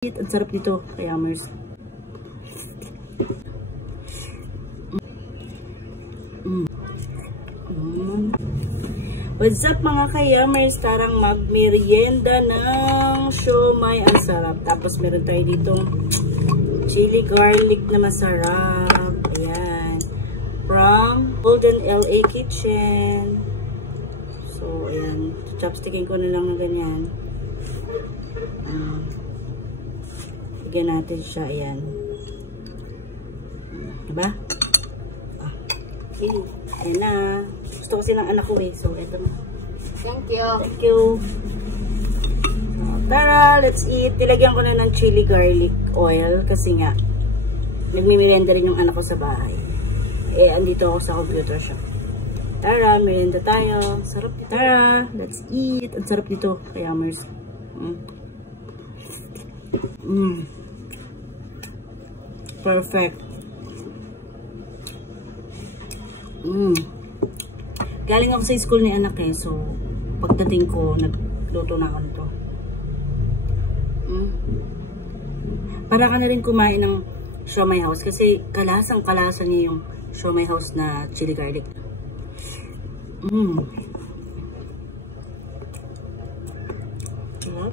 Ang sarap nito, kayamers. What's up mga kayamers? Tarang magmerienda ng siomai. Ang sarap. Tapos meron tayo ditong chili garlic na masarap. Ayan. From Golden LA Kitchen. So, ayan. Chopstickin ko na lang na ganyan. Bigyan natin siya. Ayan. Diba? Okay. Ayan na. Gusto kasi ng anak ko eh. So, eto na. Thank you. Thank you. So, tara, let's eat. Nilagyan ko na ng chili garlic oil kasi nga nagmimerienda rin yung anak ko sa bahay. Eh, andito ako sa computer shop. Tara, merienda tayo. Sarap. Tara, let's eat. Ang sarap nito, kayamers. Perfect. Galing ako sa school ni anak eh. So, pagdating ko, nagluto na ako nito. Para ka na rin kumain ng siomai house. Kasi kalasang-kalasa niya yung siomai house na chili garlic. Sarap.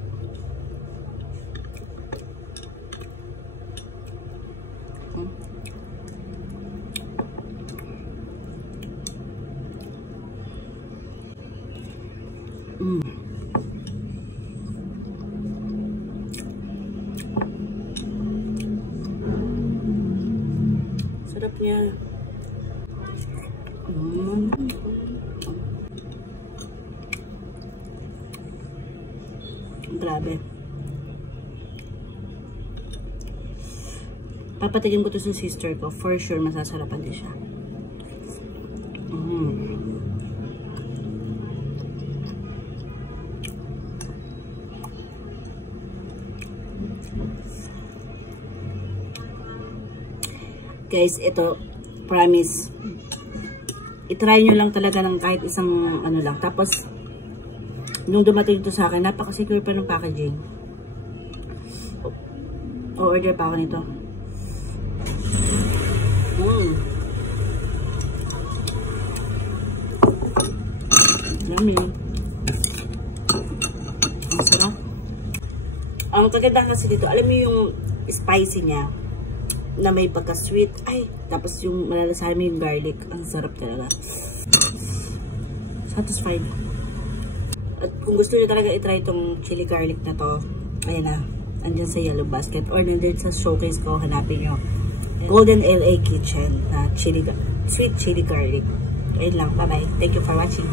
Sarap niya. Grabe. Papatikin ko to sa sister ko. For sure, masasarapan din siya. Guys, ito, promise, itry nyo lang talaga ng kahit isang ano lang. Tapos, nung dumating ito sa akin, napaka-secure pa ng packaging. O-order pa ako nito. Yummy. Ang sarap. Ang kagandahan kasi dito, alam mo yung spicy niya, na may pagka-sweet. Ay, tapos yung malalasahan mo yung garlic. Ang sarap talaga. Satisfied. At kung gusto nyo talaga itry itong chili garlic na to, ayan na. Andyan sa yellow basket. Or nandun sa showcase ko, hanapin nyo. Golden LA Kitchen na sweet chili garlic. Ayun lang. Bye-bye. Thank you for watching.